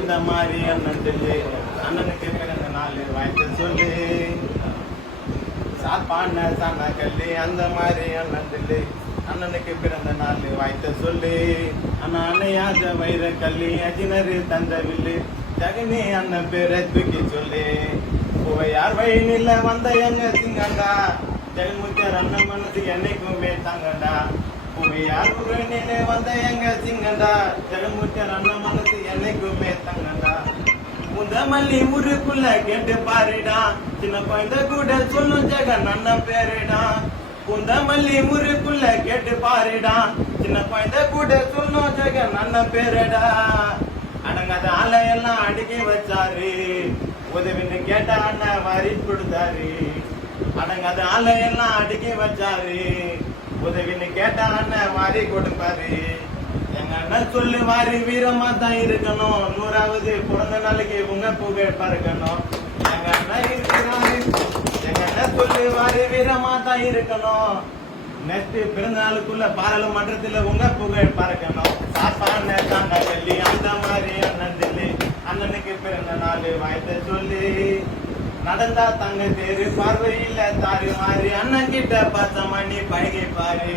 அந்த மாதிரி அண்ணன் சொல்லு, அண்ணனுக்கு பிறந்த நாள் வாய்த்து சொல்லு. சாப்பான சாண கல்லு அந்த மாதிரி அண்ணன் சொல்லு, அண்ணனுக்கு பிறந்த நாள் வாய்த்த சொல்லு. அண்ணா அண்ணையாத வைர கல்லி அஜினரு தந்த வில்லு, ஜெகனி அண்ணன் பேரை தூக்கி சொல்லு. யார் வழியில வந்த எங்க சிங்கண்டா, ஜெகன்முத்தியார் அண்ணன் மனசு என்னைக்குமே தாங்கண்டா. யார் வழியில வந்த எங்க சிங்கண்டா, ஜெகன்முத்தியார் அண்ணன் மனசு என்னைக்குமே தாங்கண்டா. முந்தமல்லி ஊருக்குள்ள கேட்டு பாருடா, சின்ன குழந்தை கூட சொல்லும் ஜெகன் அண்ணன் பேருடா. முந்தமல்லி ஊருக்குள்ள கேட்டு பாருடா, சின்ன குழந்தை கூட சொல்லும் ஜெகன் அண்ணன் பேருடா. அடங்காத ஆலையெல்லாம் அடுக்கி வச்சாரு, உதவின்னு கேட்ட அண்ணன் வாரி கொடுத்தாரு. அடங்காத ஆலையெல்லாம் அடுக்கி வச்சாரு, உதவின்னு கேட்ட அண்ணன் வாரி கொடுப்பாரு. எங்க அண்ணன் சொல்லு வாரி வீரமா தான் இருக்கணும், 100வது பிறந்த நாளைக்கு உங்க புகழ் பறக்கணும். எங்க அண்ணன் இருக்கிறாரு, எங்க அண்ணன் சொல்லு வாரி வீரமா தான் இருக்கணும், நெக்ஸ்ட் பிறந்த நாளுக்குள்ள பாராளுமன்றத்துல உங்க புகழ் பறக்கணும். சாப்பான தாண்ட கல்லி அந்த மாதிரி அண்ணன் சொல்லி, அண்ணனுக்கு பிறந்த நாள் வாய்த்த சொல்லி. நடந்தா தங்க தேரு பார்வையில தாரி மாறி, அண்ணன் கிட்ட 10 மணி பழகி பாரு.